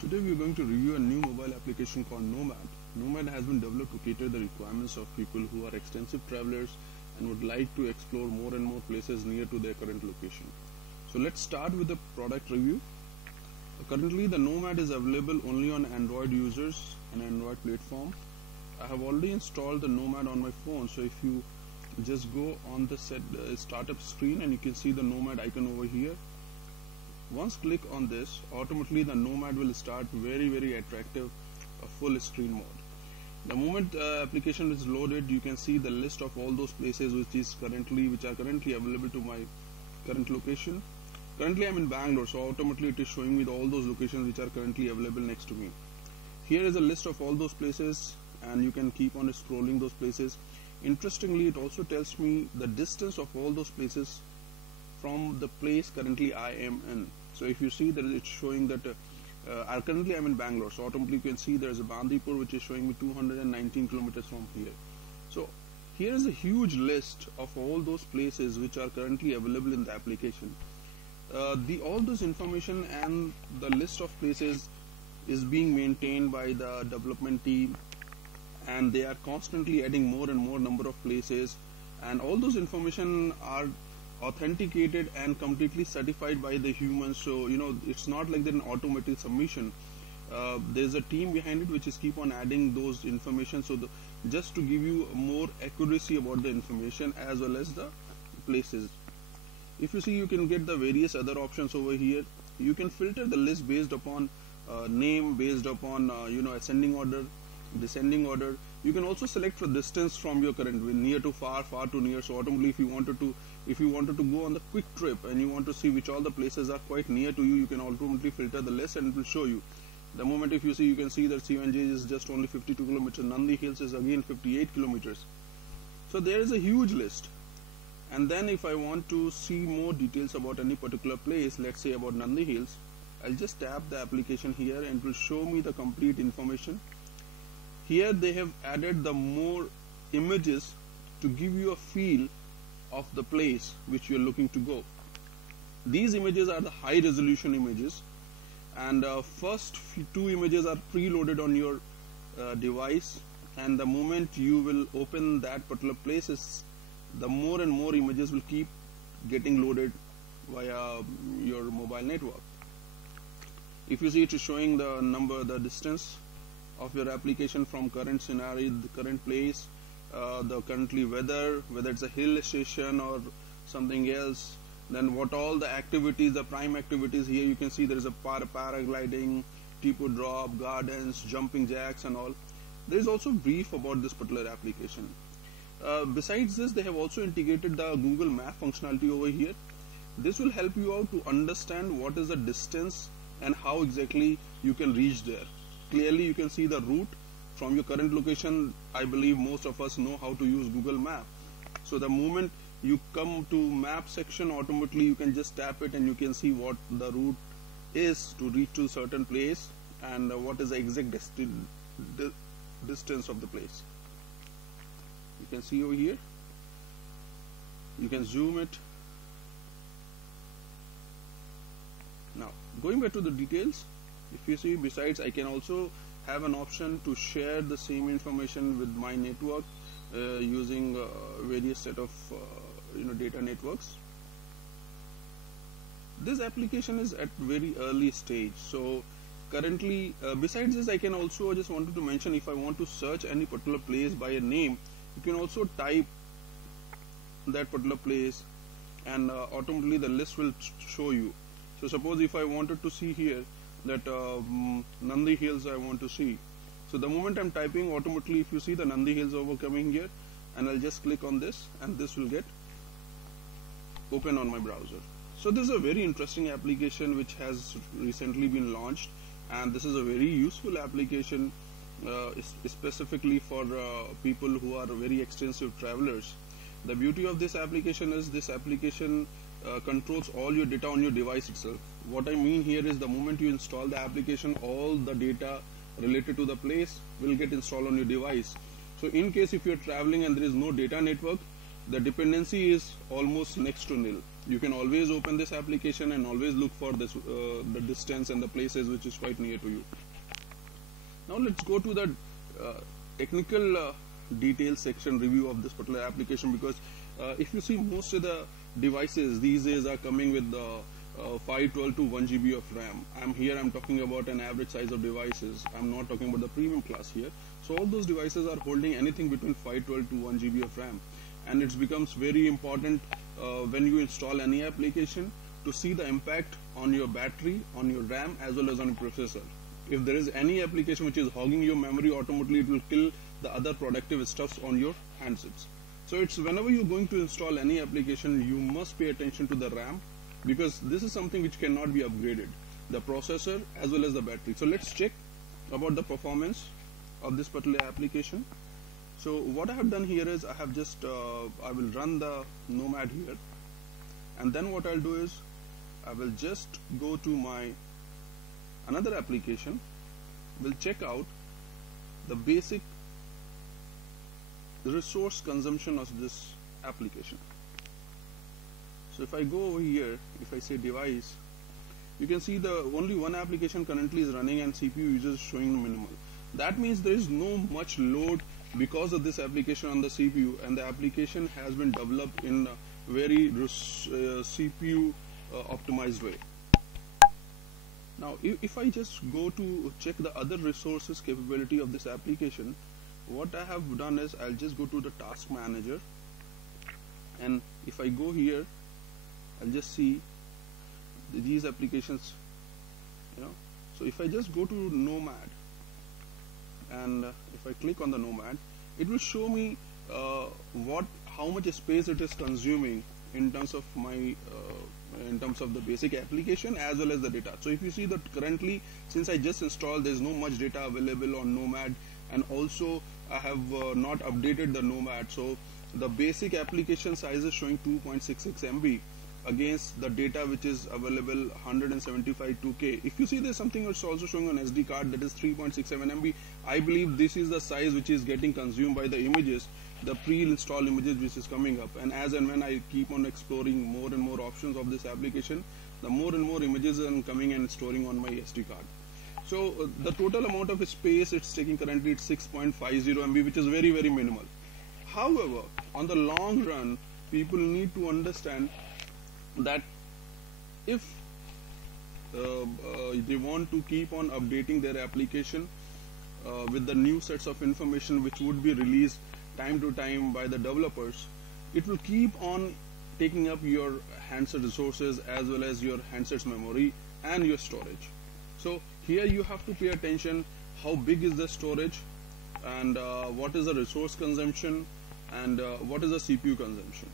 Today we are going to review a new mobile application called Nomad. Nomad has been developed to cater the requirements of people who are extensive travelers and would like to explore more and more places near to their current location. So let's start with the product review. Currently the Nomad is available only on Android users and Android platform. I have already installed the Nomad on my phone, so if you just go on the startup screen and you can see the Nomad icon over here. Once click on this, automatically the Nomad will start very attractive full screen mode. The moment application is loaded, you can see the list of all those places which are currently available to my current location. Currently I'm in Bangalore, so automatically it is showing me all those locations which are currently available next to me. Here is a list of all those places and you can keep on scrolling those places. Interestingly, it also tells me the distance of all those places from the place currently I am in. So if you see that it's showing that currently I'm in Bangalore, so automatically you can see there's a Bandipur which is showing me 219 kilometers from here. So here is a huge list of all those places which are currently available in the application. All those information and the list of places is being maintained by the development team, and they are constantly adding more and more number of places, and all those information are authenticated and completely certified by the humans. So it's not like an automatic submission. There's a team behind it which is keep on adding those information, so just to give you more accuracy about the information as well as the places. If you see, you can get the various other options over here. You can filter the list based upon name, based upon ascending order, descending order. You can also select for distance from your current, near to far, far to near. So automatically if you wanted to go on the quick trip and you want to see which all the places are quite near to you, you can automatically filter the list and it will show you. The moment if you see, you can see that CNJ is just only 52 kilometers, Nandi Hills is again 58 kilometers. So there is a huge list. And then if I want to see more details about any particular place, let's say about Nandi Hills, I'll just tap the application here and it will show me the complete information. Here they have added the more images to give you a feel of the place which you are looking to go. These images are the high resolution images, and first two images are preloaded on your device, and the moment you will open that particular places, the more and more images will keep getting loaded via your mobile network. If you see, it is showing the distance of your application from current scenario, the current place, the currently weather, whether it's a hill station or something else, then what all the activities, the prime activities. Here you can see there is a paragliding, tipo drop, gardens, jumping jacks and all. There is also brief about this particular application. Besides this, they have also integrated the Google Map functionality over here. This will help you out to understand what is the distance and how exactly you can reach there. Clearly you can see the route from your current location. I believe most of us know how to use Google Map. So the moment you come to map section, automatically you can just tap it and you can see what the route is to reach to a certain place and what is the exact distance of the place. You can see over here, you can zoom it. Now going back to the details, if you see, besides I can also have an option to share the same information with my network using various set of data networks. This application is at very early stage, so currently besides this, I can also just wanted to mention, if I want to search any particular place by a name, you can also type that particular place and automatically the list will show you. So suppose if I wanted to see here that Nandi Hills I want to see, so the moment I'm typing, automatically if you see the Nandi Hills over coming here, and I'll just click on this and this will get open on my browser. So this is a very interesting application which has recently been launched, and this is a very useful application specifically for people who are very extensive travelers. The beauty of this application is this application controls all your data on your device itself. What I mean here is, the moment you install the application, all the data related to the place will get installed on your device. So in case if you're traveling and there is no data network, the dependency is almost next to nil. You can always open this application and always look for this the distance and the places which is quite near to you. Now let's go to the technical details section review of this particular application, because if you see, most of the devices these days are coming with the 512 to 1 GB of RAM. I'm talking about an average size of devices. I'm not talking about the premium class here. So all those devices are holding anything between 512 to 1 GB of RAM, and it becomes very important when you install any application to see the impact on your battery, on your RAM, as well as on your processor. If there is any application which is hogging your memory, automatically it will kill the other productive stuffs on your handsets. So it's whenever you're going to install any application, you must pay attention to the RAM, because this is something which cannot be upgraded, the processor as well as the battery. So let's check about the performance of this particular application. So what I have done here is I have just I will run the Nomad here, and then what I'll do is I will just go to my another application. We'll check out the basic resource consumption of this application. So if I go over here, if I say device, you can see the only one application currently is running and CPU usage is showing minimal. That means there is no much load because of this application on the CPU, and the application has been developed in a very CPU optimized way. Now if I just go to check the other resources capability of this application, what I have done is I'll just go to the task manager, and if I go here, I'll just see these applications, so if I just go to Nomad, and if I click on the Nomad, it will show me how much space it is consuming in terms of my in terms of the basic application as well as the data. So if you see that currently, since I just installed, there's no much data available on Nomad, and also I have not updated the Nomad, so the basic application size is showing 2.66 MB against the data which is available 175 2K. If you see, there's something which is also showing on SD card, that is 3.67 MB. I believe this is the size which is getting consumed by the images, the pre-installed images which is coming up. And as and when I keep on exploring more and more options of this application, the more and more images are coming and storing on my SD card. So the total amount of space it's taking currently, it's 6.50 MB, which is very, very minimal. However, on the long run, people need to understand that if they want to keep on updating their application with the new sets of information which would be released time to time by the developers, it will keep on taking up your handset resources as well as your handset's memory and your storage. So here you have to pay attention how big is the storage, and what is the resource consumption, and what is the CPU consumption.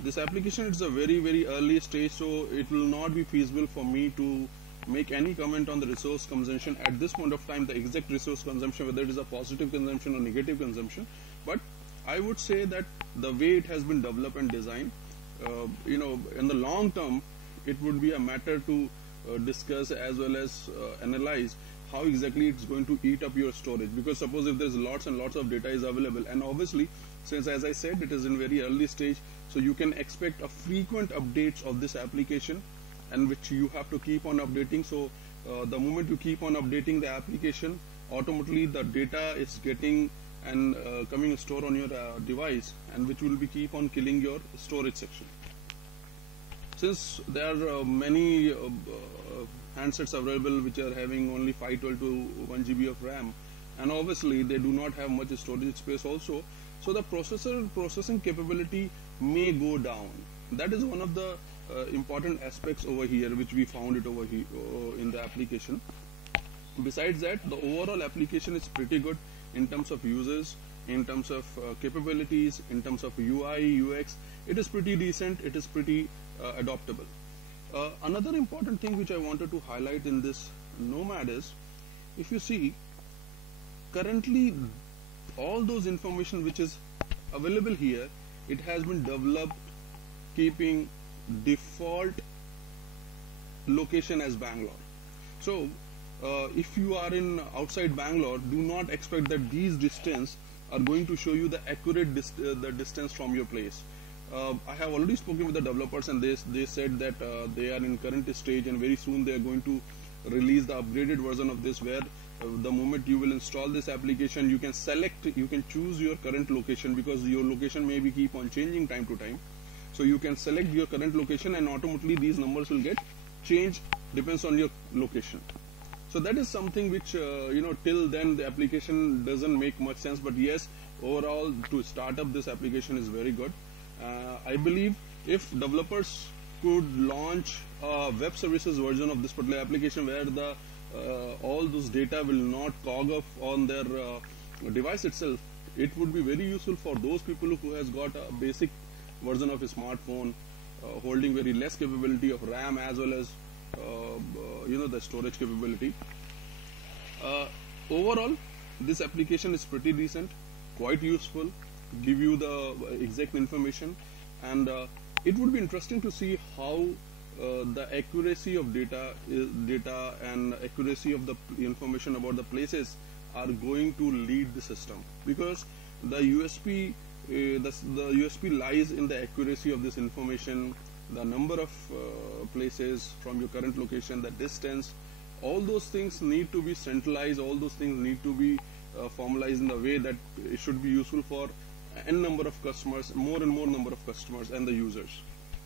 This application is a very, very early stage, so it will not be feasible for me to make any comment on the resource consumption at this point of time, the exact resource consumption, whether it is a positive consumption or negative consumption. But I would say that the way it has been developed and designed, in the long term, it would be a matter to discuss as well as analyze how exactly it's going to eat up your storage. Because suppose if there's lots and lots of data is available, and obviously, since as I said, it is in very early stage, so you can expect a frequent updates of this application, and which you have to keep on updating. So the moment you keep on updating the application, automatically the data is getting and coming stored on your device, and which will be keep on killing your storage section. Since there are many handsets available which are having only 512 to 1 GB of RAM, and obviously they do not have much storage space also, so the processing capability may go down. That is one of the important aspects over here which we found it over here in the application. Besides that, the overall application is pretty good in terms of users, in terms of capabilities, in terms of UI, UX. It is pretty decent, it is pretty adoptable. Another important thing which I wanted to highlight in this Nomad is, if you see, currently all those information which is available here, it has been developed keeping default location as Bangalore. So if you are in outside Bangalore, do not expect that these distance are going to show you the accurate the distance from your place. I have already spoken with the developers, and they said that they are in current stage, and very soon they are going to release the upgraded version of this, where the moment you will install this application, you can choose your current location, because your location may be keep on changing time to time. So you can select your current location, and automatically these numbers will get changed, depends on your location. So that is something which till then the application doesn't make much sense, but yes, overall to start up this application is very good. I believe if developers could launch a web services version of this particular application, where the all those data will not cog up on their device itself, it would be very useful for those people who has got a basic version of a smartphone holding very less capability of RAM, as well as the storage capability. Overall, this application is pretty decent, quite useful, give you the exact information, and it would be interesting to see how the accuracy of data and accuracy of the information about the places are going to lead the system, because the USP lies in the accuracy of this information, the number of places from your current location, the distance. All those things need to be centralized, all those things need to be formalized in the way that it should be useful for n number of customers, more and more number of customers and the users.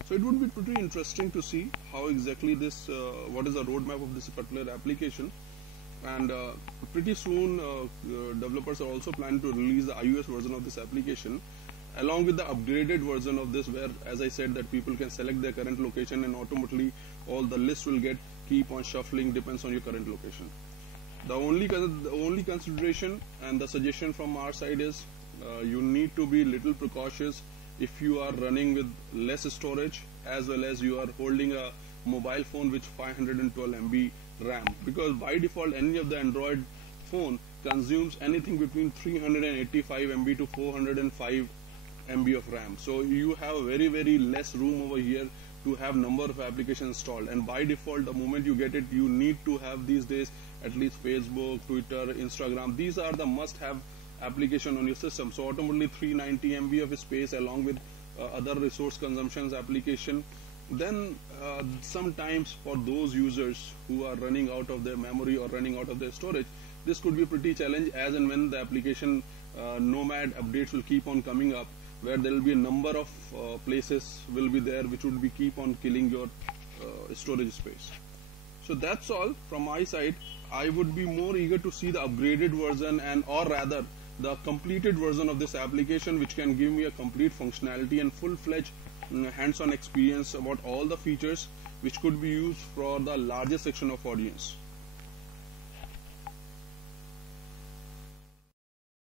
So it would be pretty interesting to see how exactly this, what is the roadmap of this particular application. And pretty soon developers are also planning to release the iOS version of this application, along with the upgraded version of this, where, as I said, that people can select their current location, and automatically all the lists will keep on shuffling, depends on your current location. The only consideration and the suggestion from our side is you need to be little precautious if you are running with less storage, as well as you are holding a mobile phone with 512 MB RAM, because by default any of the Android phone consumes anything between 385 MB to 405 MB of RAM. So you have very, very less room over here to have number of applications installed, and by default the moment you get it, you need to have these days at least Facebook, Twitter, Instagram. These are the must-have application on your system. So automatically 390 MB of space, along with other resource consumptions application. Then sometimes for those users who are running out of their memory or running out of their storage, this could be a pretty challenge, as and when the application Nomad updates will keep on coming up, where there will be a number of places will be there which would be keep on killing your storage space. So that's all from my side. I would be more eager to see the upgraded version, and or rather the completed version of this application, which can give me a complete functionality and full-fledged hands-on experience about all the features which could be used for the largest section of audience.